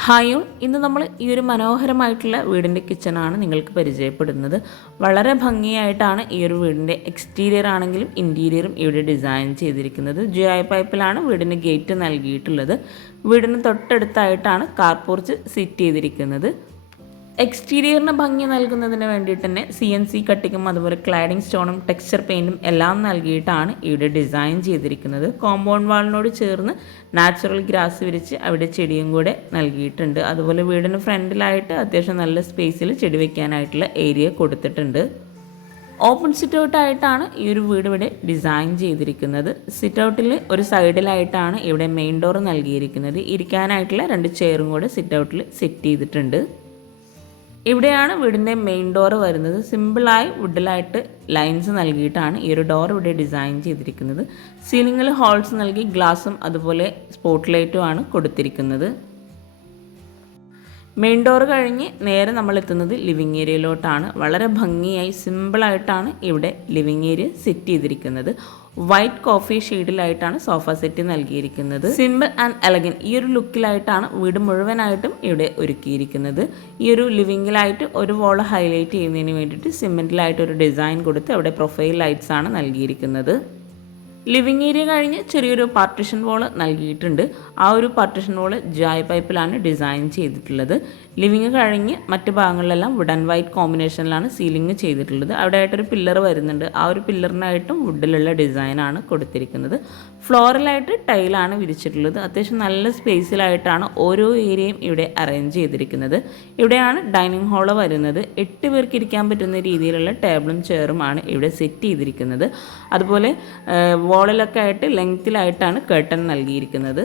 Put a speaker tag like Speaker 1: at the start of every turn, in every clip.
Speaker 1: Hi ഇന്ന് നമ്മൾ ഈ ഒരു മനോഹരമായിട്ടുള്ള വീടിന്റെ കിച്ചണാണ് നിങ്ങൾക്ക് പരിചയപ്പെടുന്നത്. വളരെ ഭംഗിയായിട്ടാണ് ഈ ഒരു വീടിന്റെ എക്സ്റ്റീരിയർ ആണെങ്കിലും ഇന്റീരിയറും ഇവിടെ ഡിസൈൻ ചെയ്തിരിക്കുന്നത്. ജി ഐ പൈപ്പിലാണ് വീടിന് ഗേറ്റ് നൽകിയിട്ടുള്ളത്. വീടിന് തൊട്ടടുത്തായിട്ടാണ് കാർ പോർച്ച് സിറ്റ് ചെയ്തിരിക്കുന്നത്. എക്സ്റ്റീരിയറിന് ഭംഗി നൽകുന്നതിന് വേണ്ടിയിട്ട് തന്നെ സി എൻ സി കട്ടിങ്ങും അതുപോലെ ക്ലാഡിംഗ് സ്റ്റോണും ടെക്സ്ചർ പെയിന്റും എല്ലാം നൽകിയിട്ടാണ് ഇവിടെ ഡിസൈൻ ചെയ്തിരിക്കുന്നത്. കോമ്പൗണ്ട് വാളിനോട് ചേർന്ന് നാച്ചുറൽ ഗ്രാസ് വിരിച്ച് അവിടെ ചെടിയും കൂടെ നൽകിയിട്ടുണ്ട്. അതുപോലെ വീടിന് ഫ്രണ്ടിലായിട്ട് അത്യാവശ്യം നല്ല സ്പേസിൽ ചെടി വയ്ക്കാനായിട്ടുള്ള ഏരിയ കൊടുത്തിട്ടുണ്ട്. ഓപ്പൺ സിറ്റ് ഔട്ടായിട്ടാണ് ഈ ഒരു വീട് ഇവിടെ ഡിസൈൻ ചെയ്തിരിക്കുന്നത്. സിറ്റ് ഔട്ടിൽ ഒരു സൈഡിലായിട്ടാണ് ഇവിടെ മെയിൻ ഡോർ നൽകിയിരിക്കുന്നത്. ഇരിക്കാനായിട്ടുള്ള രണ്ട് ചെയറും കൂടെ സിറ്റ് ഔട്ടിൽ സെറ്റ് ചെയ്തിട്ടുണ്ട്. ഇവിടെയാണ് വീടിന്റെ മെയിൻ ഡോർ വരുന്നത്. സിമ്പിളായി വുഡിലായിട്ട് ലൈൻസ് നൽകിയിട്ടാണ് ഈ ഒരു ഡോർ ഇവിടെ ഡിസൈൻ ചെയ്തിരിക്കുന്നത്. സീലിംഗിൽ ഹോൾസ് നൽകി ഗ്ലാസും അതുപോലെ സ്പോട്ട് ലൈറ്റും ആണ് കൊടുത്തിരിക്കുന്നത്. മെയിൻ ഡോർ കഴിഞ്ഞ് നേരെ നമ്മൾ എത്തുന്നത് ലിവിങ് ഏരിയയിലോട്ടാണ് വളരെ ഭംഗിയായി സിമ്പിളായിട്ടാണ് ഇവിടെ ലിവിങ് ഏരിയ സെറ്റ് ചെയ്തിരിക്കുന്നത്. വൈറ്റ് കോഫി ഷെയ്ഡിലായിട്ടാണ് സോഫ സെറ്റ് നൽകിയിരിക്കുന്നത്. സിമ്പിൾ ആൻഡ് എലഗൻ ഈ ഒരു ലുക്കിലായിട്ടാണ് വീട് മുഴുവനായിട്ടും ഇവിടെ ഒരുക്കിയിരിക്കുന്നത്. ഈ ഒരു ലിവിങ്ങിലായിട്ട് ഒരു വോൾ ഹൈലൈറ്റ് ചെയ്യുന്നതിന് വേണ്ടിയിട്ട് സിമെന്റിലായിട്ട് ഒരു ഡിസൈൻ കൊടുത്ത് അവിടെ പ്രൊഫൈൽ ലൈറ്റ്സ് ആണ് നൽകിയിരിക്കുന്നത്. ലിവിങ് ഏരിയ കഴിഞ്ഞ് ചെറിയൊരു പാർട്ടിഷൻ വോൾ നൽകിയിട്ടുണ്ട്. ആ ഒരു പാർട്ടിഷൻ വോൾ ജായ് പൈപ്പിലാണ് ഡിസൈൻ ചെയ്തിട്ടുള്ളത്. ലിവിങ് കഴിഞ്ഞ് മറ്റ് ഭാഗങ്ങളിലെല്ലാം വുഡ് ആൻഡ് വൈറ്റ് കോമ്പിനേഷനിലാണ് സീലിംഗ് ചെയ്തിട്ടുള്ളത്. അവിടെ ആയിട്ടൊരു പില്ലർ വരുന്നുണ്ട്. ആ ഒരു പില്ലറിനായിട്ടും വുഡിലുള്ള ഡിസൈനാണ് കൊടുത്തിരിക്കുന്നത്. ഫ്ലോറലായിട്ട് ടൈലാണ് വിരിച്ചിട്ടുള്ളത്. അത്യാവശ്യം നല്ല സ്പേസിലായിട്ടാണ് ഓരോ ഏരിയയും ഇവിടെ അറേഞ്ച് ചെയ്തിരിക്കുന്നത്. ഇവിടെയാണ് ഡൈനിങ് ഹാൾ വരുന്നത്. എട്ട് പേർക്ക് ഇരിക്കാൻ പറ്റുന്ന രീതിയിലുള്ള ടേബിളും ചെയറുമാണ് ഇവിടെ സെറ്റ് ചെയ്തിരിക്കുന്നത്. അതുപോലെ വോളിലൊക്കെ ആയിട്ട് ലെങ്ത്തിലായിട്ടാണ് കേട്ടൺ നൽകിയിരിക്കുന്നത്.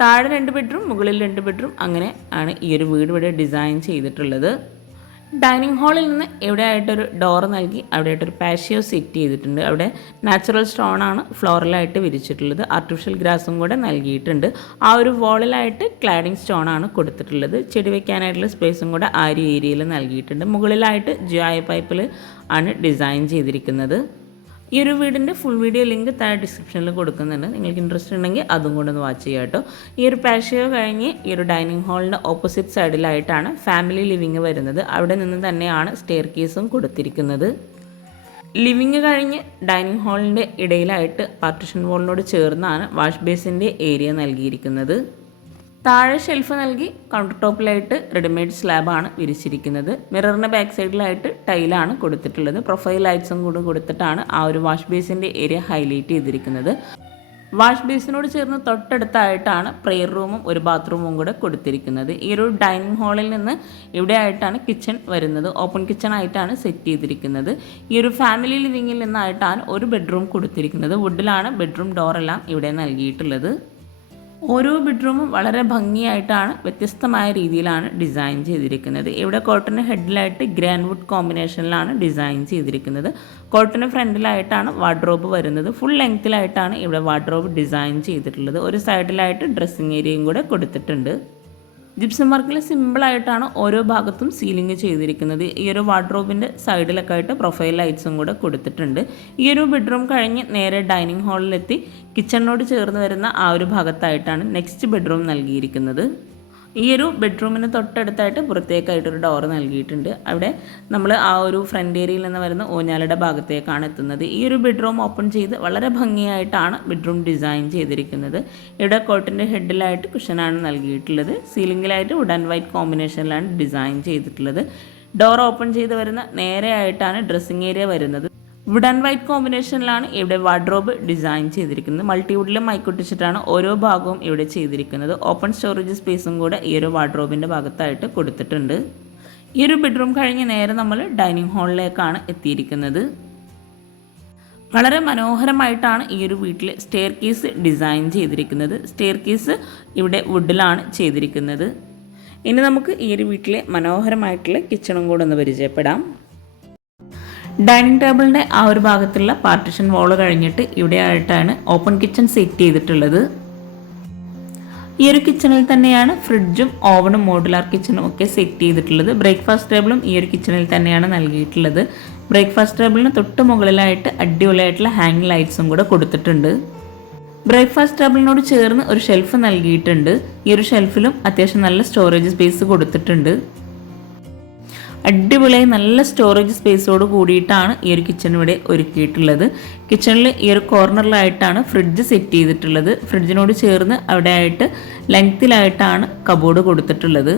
Speaker 1: താഴെ രണ്ട് ബെഡ്റൂം മുകളിൽ രണ്ട് ബെഡ്റൂം അങ്ങനെ ആണ് ഈ ഒരു വീട് ഇവിടെ ഡിസൈൻ ചെയ്തിട്ടുള്ളത്. ഡൈനിങ് ഹാളിൽ നിന്ന് എവിടെ ആയിട്ടൊരു ഡോർ നൽകി അവിടെ ആയിട്ടൊരു പാഷ്യോ സെറ്റ് ചെയ്തിട്ടുണ്ട്. അവിടെ നാച്ചുറൽ സ്റ്റോൺ ആണ് ഫ്ലോറലായിട്ട് വിരിച്ചിട്ടുള്ളത്. ആർട്ടിഫിഷ്യൽ ഗ്രാസും കൂടെ നൽകിയിട്ടുണ്ട്. ആ ഒരു വോളിലായിട്ട് ക്ലാഡിംഗ് സ്റ്റോൺ ആണ് കൊടുത്തിട്ടുള്ളത്. ചെടി വെക്കാനായിട്ടുള്ള സ്പേസും കൂടെ ആ ഒരു ഏരിയയിൽ നൽകിയിട്ടുണ്ട്. മുകളിലായിട്ട് ജിയായ പൈപ്പിൽ ആണ് ഡിസൈൻ ചെയ്തിരിക്കുന്നത്. ഈ ഒരു വീടിന്റെ ഫുൾ വീഡിയോ ലിങ്ക് താഴെ ഡിസ്ക്രിപ്ഷനിൽ കൊടുക്കുന്നുണ്ട്. നിങ്ങൾക്ക് ഇൻട്രസ്റ്റ് ഉണ്ടെങ്കിൽ അതും കൂടെ ഒന്ന് വാച്ച് ചെയ്യാം കേട്ടോ ഈ ഒരു പാഷ്യോ കഴിഞ്ഞ് ഈ ഒരു ഡൈനിങ് ഹാളിന്റെ ഓപ്പോസിറ്റ് സൈഡിലായിട്ടാണ് ഫാമിലി ലിവിങ് വരുന്നത്. അവിടെ നിന്ന് തന്നെയാണ് സ്റ്റെയർ കേസും കൊടുത്തിരിക്കുന്നത്. ലിവിങ് കഴിഞ്ഞ് ഡൈനിങ് ഹാളിന്റെ ഇടയിലായിട്ട് പാർട്ടിഷൻ വാളിനോട് ചേർന്നാണ് വാഷ് ബേസിന്റെ ഏരിയ നൽകിയിരിക്കുന്നത്. താഴെ ഷെൽഫ് നൽകി കൗണ്ടർ ടോപ്പിലായിട്ട് റെഡിമെയ്ഡ് സ്ലാബാണ് വിരിച്ചിരിക്കുന്നത്. മിററിന്റെ ബാക്ക് സൈഡിലായിട്ട് ടൈലാണ് കൊടുത്തിട്ടുള്ളത്. പ്രൊഫൈൽ ലൈറ്റ്സും കൂടെ കൊടുത്തിട്ടാണ് ആ ഒരു വാഷ് ബേസിന്റെ ഏരിയ ഹൈലൈറ്റ് ചെയ്തിരിക്കുന്നത്. വാഷ് ബേസിനോട് ചേർന്ന് തൊട്ടടുത്തായിട്ടാണ് പ്രെയർ റൂമും ഒരു ബാത്റൂമും കൂടെ കൊടുത്തിരിക്കുന്നത്. ഈ ഒരു ഡൈനിങ് ഹാളിൽ നിന്ന് ഇവിടെ ആയിട്ടാണ് കിച്ചൺ വരുന്നത്. ഓപ്പൺ കിച്ചൺ ആയിട്ടാണ് സെറ്റ് ചെയ്തിരിക്കുന്നത്. ഈ ഒരു ഫാമിലി ലിവിങ്ങിൽ നിന്നായിട്ടാണ് ഒരു ബെഡ്റൂം കൊടുത്തിരിക്കുന്നത്. വുഡിലാണ് ബെഡ്റൂം ഡോറെല്ലാം ഇവിടെ നൽകിയിട്ടുള്ളത്. ഓരോ ബെഡ്റൂമും വളരെ ഭംഗിയായിട്ടാണ് വ്യത്യസ്തമായ രീതിയിലാണ് ഡിസൈൻ ചെയ്തിരിക്കുന്നത്. ഇവിടെ കോട്ടന് ഹെഡിലായിട്ട് ഗ്രാൻഡ് വുഡ് കോമ്പിനേഷനിലാണ് ഡിസൈൻ ചെയ്തിരിക്കുന്നത്. കോട്ടന് ഫ്രണ്ടിലായിട്ടാണ് വാർഡ്രോബ് വരുന്നത്. ഫുൾ ലെങ്ത്തിലായിട്ടാണ് ഇവിടെ വാർഡ്രോബ് ഡിസൈൻ ചെയ്തിട്ടുള്ളത്. ഒരു സൈഡിലായിട്ട് ഡ്രസ്സിങ് ഏരിയയും കൂടെ കൊടുത്തിട്ടുണ്ട്. ജിപ്സം വർക്കിൽ സിമ്പിളായിട്ടാണ് ഓരോ ഭാഗത്തും സീലിംഗ് ചെയ്തിരിക്കുന്നത്. ഈ ഒരു വാർഡ്രോബിന്റെ സൈഡിലൊക്കെ ആയിട്ട് പ്രൊഫൈൽ ലൈറ്റ്സും കൂടെ കൊടുത്തിട്ടുണ്ട്. ഈ ഒരു ബെഡ്റൂം കഴിഞ്ഞ് നേരെ ഡൈനിങ് ഹാളിലെത്തി കിച്ചണിനോട് ചേർന്ന് വരുന്ന ആ ഒരു ഭാഗത്തായിട്ടാണ് നെക്സ്റ്റ് ബെഡ്റൂം നൽകിയിരിക്കുന്നത്. ഈ ഒരു ബെഡ്റൂമിന് തൊട്ടടുത്തായിട്ട് പുറത്തേക്കായിട്ടൊരു ഡോർ നൽകിയിട്ടുണ്ട്. അവിടെ നമ്മൾ ആ ഒരു ഫ്രണ്ട് ഏരിയയിൽ നിന്ന് വരുന്ന ഊഞ്ഞാലയുടെ ഭാഗത്തേക്കാണ് എത്തുന്നത്. ഈ ഒരു ബെഡ്റൂം ഓപ്പൺ ചെയ്ത് വളരെ ഭംഗിയായിട്ടാണ് ബെഡ്റൂം ഡിസൈൻ ചെയ്തിരിക്കുന്നത്. ഇവിടെ കോട്ടിന്റെ ഹെഡിലായിട്ട് കുഷനാണ് നൽകിയിട്ടുള്ളത്. സീലിംഗിലായിട്ട് വുഡ് ആൻഡ് വൈറ്റ് കോമ്പിനേഷനിലാണ് ഡിസൈൻ ചെയ്തിട്ടുള്ളത്. ഡോർ ഓപ്പൺ ചെയ്ത് വരുന്ന നേരെയായിട്ടാണ് ഡ്രസ്സിങ് ഏരിയ വരുന്നത്. വുഡ് ആൻഡ് വൈറ്റ് കോമ്പിനേഷനിലാണ് ഇവിടെ വാർഡ്രോബ് ഡിസൈൻ ചെയ്തിരിക്കുന്നത്. മൾട്ടിവുഡിലും മൈക്കൊട്ടിച്ചിട്ടാണ് ഓരോ ഭാഗവും ഇവിടെ ചെയ്തിരിക്കുന്നത്. ഓപ്പൺ സ്റ്റോറേജ് സ്പേസും കൂടെ ഈ ഒരു വാർഡ്രോബിന്റെ ഭാഗത്തായിട്ട് കൊടുത്തിട്ടുണ്ട്. ഈ ഒരു ബെഡ്റൂം കഴിഞ്ഞ് നേരെ നമ്മൾ ഡൈനിങ് ഹാളിലേക്കാണ് എത്തിയിരിക്കുന്നത്. വളരെ മനോഹരമായിട്ടാണ് ഈ ഒരു വീട്ടിൽ സ്റ്റെയർ കേസ് ഡിസൈൻ ചെയ്തിരിക്കുന്നത്. സ്റ്റെയർ കേസ് ഇവിടെ വുഡിലാണ് ചെയ്തിരിക്കുന്നത്. ഇനി നമുക്ക് ഈ ഒരു വീട്ടിലെ മനോഹരമായിട്ടുള്ള കിച്ചണും കൂടെ ഒന്ന് പരിചയപ്പെടാം. ഡൈനിങ് ടേബിളിന്റെ ആ ഒരു ഭാഗത്തുള്ള പാർട്ടിഷൻ വാൾ കഴിഞ്ഞിട്ട് ഇവിടെ ആയിട്ടാണ് ഓപ്പൺ കിച്ചൺ സെറ്റ് ചെയ്തിട്ടുള്ളത്. ഈ ഒരു കിച്ചണിൽ തന്നെയാണ് ഫ്രിഡ്ജും ഓവനും മോഡുലാർ കിച്ചണും ഒക്കെ സെറ്റ് ചെയ്തിട്ടുള്ളത്. ബ്രേക്ക്ഫാസ്റ്റ് ടേബിളും ഈ ഒരു കിച്ചണിൽ തന്നെയാണ് നൽകിയിട്ടുള്ളത്. ബ്രേക്ക്ഫാസ്റ്റ് ടേബിളിന് തൊട്ട് മുകളിലായിട്ട് അടിപൊളിയായിട്ടുള്ള ഹാങ് ലൈറ്റ്സും കൂടെ കൊടുത്തിട്ടുണ്ട്. ബ്രേക്ക്ഫാസ്റ്റ് ടേബിളിനോട് ചേർന്ന് ഒരു ഷെൽഫ് നൽകിയിട്ടുണ്ട്. ഈ ഒരു ഷെൽഫിലും അത്യാവശ്യം നല്ല സ്റ്റോറേജ് സ്പേസ് കൊടുത്തിട്ടുണ്ട്. അടിപൊളിയായി നല്ല സ്റ്റോറേജ് സ്പേസോട് കൂടിയിട്ടാണ് ഈ ഒരു കിച്ചൺ ഇവിടെ ഒരുക്കിയിട്ടുള്ളത്. കിച്ചണിൽ ഈ ഒരു കോർണറിലായിട്ടാണ് ഫ്രിഡ്ജ് സെറ്റ് ചെയ്തിട്ടുള്ളത്. ഫ്രിഡ്ജിനോട് ചേർന്ന് അവിടെ ആയിട്ട് ലെങ്ത്തിലായിട്ടാണ് കബോർഡ് കൊടുത്തിട്ടുള്ളത്.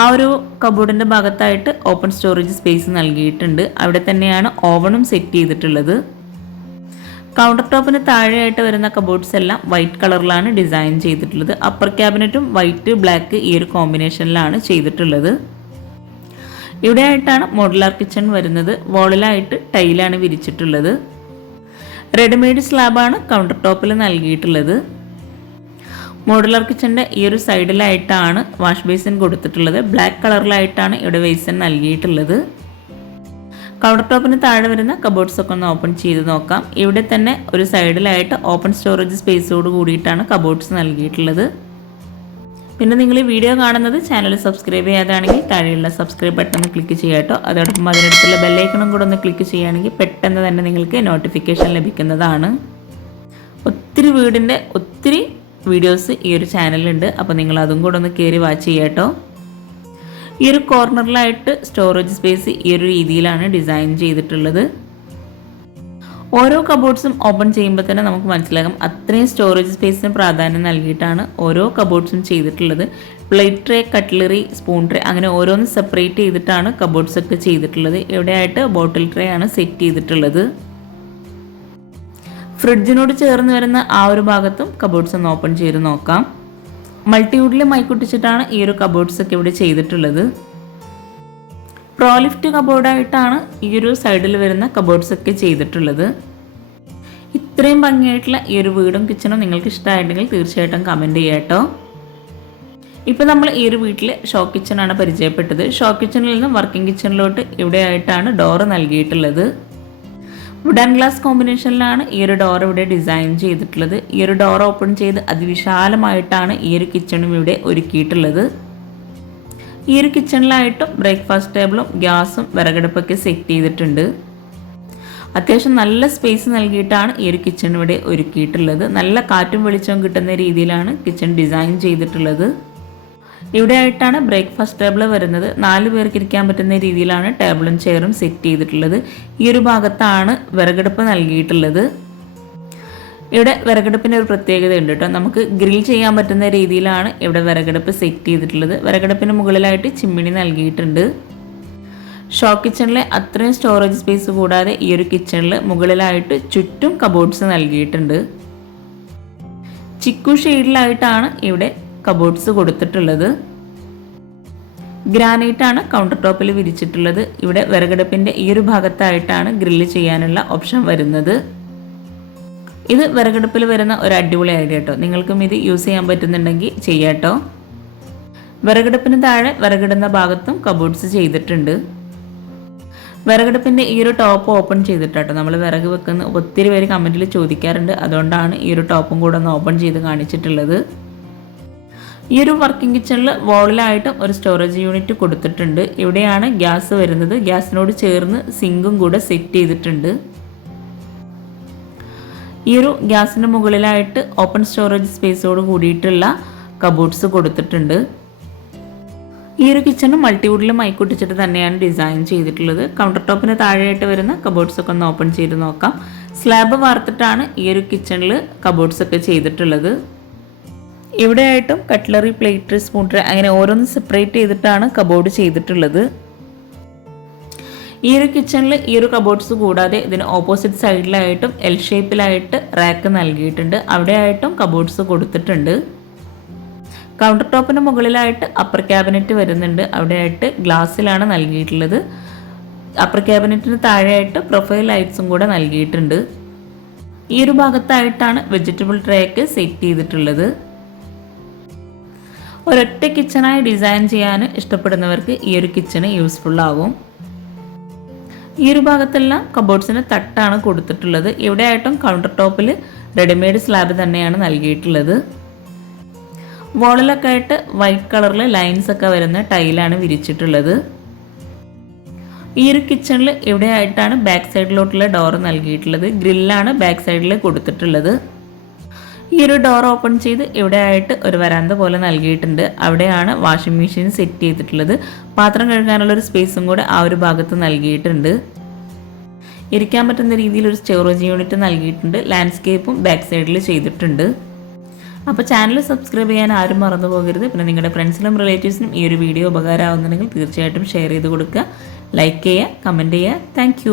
Speaker 1: ആ ഒരു കബോർഡിന്റെ ഭാഗത്തായിട്ട് ഓപ്പൺ സ്റ്റോറേജ് സ്പേസ് നൽകിയിട്ടുണ്ട്. അവിടെ തന്നെയാണ് ഓവണും സെറ്റ് ചെയ്തിട്ടുള്ളത്. കൗണ്ടർ ടോപ്പിന് താഴെയായിട്ട് വരുന്ന കബോർഡ്സ് എല്ലാം വൈറ്റ് കളറിലാണ് ഡിസൈൻ ചെയ്തിട്ടുള്ളത്. അപ്പർ ക്യാബിനറ്റും വൈറ്റ് ബ്ലാക്ക് ഈ ഒരു കോമ്പിനേഷനിലാണ് ചെയ്തിട്ടുള്ളത്. ഇവിടെയായിട്ടാണ് മോഡുലാർ കിച്ചൺ വരുന്നത്. വോളിലായിട്ട് ടൈലാണ് വിരിച്ചിട്ടുള്ളത്. റെഡിമെയ്ഡ് സ്ലാബാണ് കൗണ്ടർ ടോപ്പിൽ നൽകിയിട്ടുള്ളത്. മോഡുലാർ കിച്ചന്റെ ഈ ഒരു സൈഡിലായിട്ടാണ് വാഷ് ബേസിൻ കൊടുത്തിട്ടുള്ളത്. ബ്ലാക്ക് കളറിലായിട്ടാണ് ഇവിടെ ബേസിൻ നൽകിയിട്ടുള്ളത്. കൗണ്ടർ ടോപ്പിന് താഴെ വരുന്ന കബോർഡ്സ് ഒക്കെ ഒന്ന് ഓപ്പൺ ചെയ്ത് നോക്കാം. ഇവിടെ തന്നെ ഒരു സൈഡിലായിട്ട് ഓപ്പൺ സ്റ്റോറേജ് സ്പേസോട് കൂടിയിട്ടാണ് കബോർഡ്സ് നൽകിയിട്ടുള്ളത്. പിന്നെ നിങ്ങൾ ഈ വീഡിയോ കാണുന്നത് ചാനൽ സബ്സ്ക്രൈബ് ചെയ്യാതാണെങ്കിൽ താഴെയുള്ള സബ്സ്ക്രൈബ് ബട്ടൺ ഒന്ന് ക്ലിക്ക് ചെയ്യാട്ടോ അതോടൊപ്പം അതിനടുത്തുള്ള ബെല്ലൈക്കണും കൂടെ ഒന്ന് ക്ലിക്ക് ചെയ്യുകയാണെങ്കിൽ പെട്ടെന്ന് തന്നെ നിങ്ങൾക്ക് നോട്ടിഫിക്കേഷൻ ലഭിക്കുന്നതാണ്. ഒത്തിരി വീടിന്റെ ഒത്തിരി വീഡിയോസ് ഈ ഒരു ചാനലുണ്ട് അപ്പോൾ നിങ്ങൾ അതും കൂടെ ഒന്ന് കയറി വാച്ച് ചെയ്യാട്ടോ ഈ ഒരു കോർണറിലായിട്ട് സ്റ്റോറേജ് സ്പേസ് ഈ ഒരു രീതിയിലാണ് ഡിസൈൻ ചെയ്തിട്ടുള്ളത്. ഓരോ കബോർഡ്സും ഓപ്പൺ ചെയ്യുമ്പോൾ തന്നെ നമുക്ക് മനസ്സിലാകും അത്രയും സ്റ്റോറേജ് സ്പേസിന് പ്രാധാന്യം നൽകിയിട്ടാണ് ഓരോ കബോർഡ്സും ചെയ്തിട്ടുള്ളത്. Plate tray cutlery spoon tray അങ്ങനെ ഓരോന്ന് സെപ്പറേറ്റ് ചെയ്തിട്ടാണ് കബോർഡ്സ് ഒക്കെ ചെയ്തിട്ടുള്ളത്. ഇവിടെയായിട്ട് ബോട്ടിൽ ട്രേ ആണ് സെറ്റ് ചെയ്തിട്ടുള്ളത്. ഫ്രിഡ്ജിനോട് ചേർന്ന് വരുന്ന ആ ഒരു ഭാഗത്തും കബോർഡ്സ് ഒന്ന് ഓപ്പൺ ചെയ്ത് നോക്കാം. മൾട്ടിവുഡിൽ മൈക്കുട്ടിച്ചിട്ടാണ് ഈ ഒരു കബോർഡ്സ് ഒക്കെ ഇവിടെ ചെയ്തിട്ടുള്ളത്. പ്രോലിഫ്റ്റ് കബോർഡായിട്ടാണ് ഈ ഒരു സൈഡിൽ വരുന്ന കബോർഡ്സ് ഒക്കെ ചെയ്തിട്ടുള്ളത്. ഇത്രയും ഭംഗിയായിട്ടുള്ള ഈ ഒരു വീടും കിച്ചണും നിങ്ങൾക്ക് ഇഷ്ടമായിട്ടുണ്ടെങ്കിൽ തീർച്ചയായിട്ടും കമന്റ് ചെയ്യാട്ടോ ഇപ്പോൾ നമ്മൾ ഈ ഒരു വീട്ടിൽ ഷോ കിച്ചണാണ് പരിചയപ്പെട്ടത്. ഷോ കിച്ചണിൽ നിന്നും വർക്കിംഗ് കിച്ചണിലോട്ട് ഇവിടെയായിട്ടാണ് ഡോറ് നൽകിയിട്ടുള്ളത്. വുഡൻ ഗ്ലാസ് കോമ്പിനേഷനിലാണ് ഈ ഒരു ഡോർ ഇവിടെ ഡിസൈൻ ചെയ്തിട്ടുള്ളത്. ഈ ഒരു ഡോർ ഓപ്പൺ ചെയ്ത് അതിവിശാലമായിട്ടാണ് ഈ ഒരു കിച്ചണും ഇവിടെ ഒരുക്കിയിട്ടുള്ളത്. ഈ ഒരു കിച്ചണിലായിട്ടും ബ്രേക്ക്ഫാസ്റ്റ് ടേബിളും ഗ്യാസും വിറകടുപ്പൊക്കെ സെറ്റ് ചെയ്തിട്ടുണ്ട്. അത്യാവശ്യം നല്ല സ്പേസ് നൽകിയിട്ടാണ് ഈ ഒരു കിച്ചൺ ഇവിടെ ഒരുക്കിയിട്ടുള്ളത്. നല്ല കാറ്റും വെളിച്ചവും കിട്ടുന്ന രീതിയിലാണ് കിച്ചൺ ഡിസൈൻ ചെയ്തിട്ടുള്ളത്. ഇവിടെ ആയിട്ടാണ് ബ്രേക്ക്ഫാസ്റ്റ് ടേബിൾ വരുന്നത്. നാല് പേർക്ക് ഇരിക്കാൻ പറ്റുന്ന രീതിയിലാണ് ടേബിളും ചെയറും സെറ്റ് ചെയ്തിട്ടുള്ളത്. ഈ ഒരു ഭാഗത്താണ് വിറകടുപ്പ് നൽകിയിട്ടുള്ളത്. ഇവിടെ വിറകടുപ്പിന്റെ ഒരു പ്രത്യേകത ഉണ്ട് കേട്ടോ. നമുക്ക് ഗ്രിൽ ചെയ്യാൻ പറ്റുന്ന രീതിയിലാണ് ഇവിടെ വിറകടുപ്പ് സെറ്റ് ചെയ്തിട്ടുള്ളത്. വിറകടുപ്പിന് മുകളിലായിട്ട് ചിമ്മിണി നൽകിയിട്ടുണ്ട്. ഷോ കിച്ചണിലെ അത്രയും സ്റ്റോറേജ് സ്പേസ് കൂടാതെ ഈ ഒരു കിച്ചണിൽ മുകളിലായിട്ട് ചുറ്റും കബോർഡ്സ് നൽകിയിട്ടുണ്ട്. ചിക്കു ഷെയ്ഡിലായിട്ടാണ് ഇവിടെ കബോർഡ്സ് കൊടുത്തിട്ടുള്ളത്. ഗ്രാനൈറ്റ് ആണ് കൗണ്ടർ ടോപ്പിൽ വിരിച്ചിട്ടുള്ളത്. ഇവിടെ വിറകടുപ്പിന്റെ ഈ ഒരു ഭാഗത്തായിട്ടാണ് ഗ്രില്ല് ചെയ്യാനുള്ള ഓപ്ഷൻ വരുന്നത്. ഇത് വിറകടുപ്പിൽ വരുന്ന ഒരു അടിപൊളി ഐഡിയ കേട്ടോ നിങ്ങൾക്കും ഇത് യൂസ് ചെയ്യാൻ പറ്റുന്നുണ്ടെങ്കിൽ ചെയ്യാട്ടോ വിറകടുപ്പിന് താഴെ വിറകിടുന്ന ഭാഗത്തും കബോർഡ്സ് ചെയ്തിട്ടുണ്ട്. വിറകടുപ്പിന്റെ ഈ ഒരു ടോപ്പ് ഓപ്പൺ ചെയ്തിട്ടാട്ടോ നമ്മൾ വിറക് വെക്കുന്ന ഒത്തിരി പേര് കമന്റിൽ ചോദിക്കാറുണ്ട്. അതുകൊണ്ടാണ് ഈ ഒരു ടോപ്പും കൂടെ ഒന്ന് ഓപ്പൺ ചെയ്ത് കാണിച്ചിട്ടുള്ളത്. ഈ ഒരു വർക്കിംഗ് കിച്ചണിൽ വോളിലായിട്ടും ഒരു സ്റ്റോറേജ് യൂണിറ്റ് കൊടുത്തിട്ടുണ്ട്. ഇവിടെയാണ് ഗ്യാസ് വരുന്നത്. ഗ്യാസിനോട് ചേർന്ന് സിങ്കും കൂടെ സെറ്റ് ചെയ്തിട്ടുണ്ട്. ഈ ഒരു ഗ്യാസിന്റെ മുകളിലായിട്ട് ഓപ്പൺ സ്റ്റോറേജ് സ്പേസോട് കൂടിയിട്ടുള്ള കബോർഡ്സ് കൊടുത്തിട്ടുണ്ട്. ഈ ഒരു കിച്ചണും മൾട്ടിവുഡിൽ മൈക്കൊട്ടിച്ചിട്ട് തന്നെയാണ് ഡിസൈൻ ചെയ്തിട്ടുള്ളത്. കൗണ്ടർ ടോപ്പിന് താഴെയായിട്ട് വരുന്ന കബോർഡ്സ് ഒക്കെ ഒന്ന് ഓപ്പൺ ചെയ്ത് നോക്കാം. സ്ലാബ് വാർത്തിട്ടാണ് ഈ ഒരു കിച്ചണിൽ കബോർഡ്സ് ഒക്കെ ചെയ്തിട്ടുള്ളത്. ഇവിടെയായിട്ടും കട്ട്ലറി പ്ലേറ്റ് സ്പൂൺ അങ്ങനെ ഓരോന്ന് സെപ്പറേറ്റ് ചെയ്തിട്ടാണ് കബോർഡ് ചെയ്തിട്ടുള്ളത്. ഈ ഒരു കിച്ചണിൽ ഈ ഒരു കബോർഡ്സ് കൂടാതെ ഇതിന് ഓപ്പോസിറ്റ് സൈഡിലായിട്ടും എൽ ഷേപ്പിലായിട്ട് റാക്ക് നൽകിയിട്ടുണ്ട്. അവിടെയായിട്ടും കബോർഡ്സ് കൊടുത്തിട്ടുണ്ട്. കൗണ്ടർ ടോപ്പിന് മുകളിലായിട്ട് അപ്പർ ക്യാബിനറ്റ് വരുന്നുണ്ട്. അവിടെയായിട്ട് ഗ്ലാസ്സിലാണ് നൽകിയിട്ടുള്ളത്. അപ്പർ ക്യാബിനറ്റിന് താഴെയായിട്ട് പ്രൊഫൈൽ ലൈറ്റ്സും കൂടെ നൽകിയിട്ടുണ്ട്. ഈ ഒരു ഭാഗത്തായിട്ടാണ് വെജിറ്റബിൾ ട്രേക്ക് സെറ്റ് ചെയ്തിട്ടുള്ളത്. ഒരൊറ്റ കിച്ചണായി ഡിസൈൻ ചെയ്യാൻ ഇഷ്ടപ്പെടുന്നവർക്ക് ഈ ഒരു കിച്ചണ് യൂസ്ഫുൾ ആകും ഈ ഒരു ഭാഗത്തെല്ലാം കബോർഡ്സിന് തട്ടാണ് കൊടുത്തിട്ടുള്ളത്. എവിടെയായിട്ടും കൗണ്ടർ ടോപ്പിൽ റെഡിമെയ്ഡ് സ്ലാബ് തന്നെയാണ് നൽകിയിട്ടുള്ളത്. വോളിലൊക്കെ ആയിട്ട് വൈറ്റ് കളറിൽ ലൈൻസ് ഒക്കെ വരുന്ന ടൈലാണ് വിരിച്ചിട്ടുള്ളത്. ഈ ഒരു കിച്ചണിൽ എവിടെയായിട്ടാണ് ബാക്ക് സൈഡിലോട്ടുള്ള ഡോർ നൽകിയിട്ടുള്ളത്? ഗ്രില്ലാണ് ബാക്ക് സൈഡിൽ കൊടുത്തിട്ടുള്ളത്. ഈ ഒരു ഡോർ ഓപ്പൺ ചെയ്ത് ഇവിടെ ആയിട്ട് ഒരു വരാന്ത പോലെ നൽകിയിട്ടുണ്ട്. അവിടെയാണ് വാഷിംഗ് മെഷീൻ സെറ്റ് ചെയ്തിട്ടുള്ളത്. പാത്രം കഴുകാനുള്ള ഒരു സ്പേസും കൂടെ ആ ഒരു ഭാഗത്ത് നൽകിയിട്ടുണ്ട്. ഇരിക്കാൻ പറ്റുന്ന രീതിയിൽ ഒരു സ്റ്റോറേജ് യൂണിറ്റ് നൽകിയിട്ടുണ്ട്. ലാൻഡ്സ്കേപ്പും ബാക്ക് സൈഡിൽ ചെയ്തിട്ടുണ്ട്. അപ്പോൾ ചാനൽ സബ്സ്ക്രൈബ് ചെയ്യാൻ ആരും മറന്നു പോകരുത്. പിന്നെ നിങ്ങളുടെ ഫ്രണ്ട്സിനും റിലേറ്റീവ്സിനും ഈ ഒരു വീഡിയോ ഉപകാരമാവുന്നുണ്ടെങ്കിൽ തീർച്ചയായിട്ടും ഷെയർ ചെയ്ത് കൊടുക്കുക. ലൈക്ക് ചെയ്യുക കമന്റ് ചെയ്യുക. താങ്ക്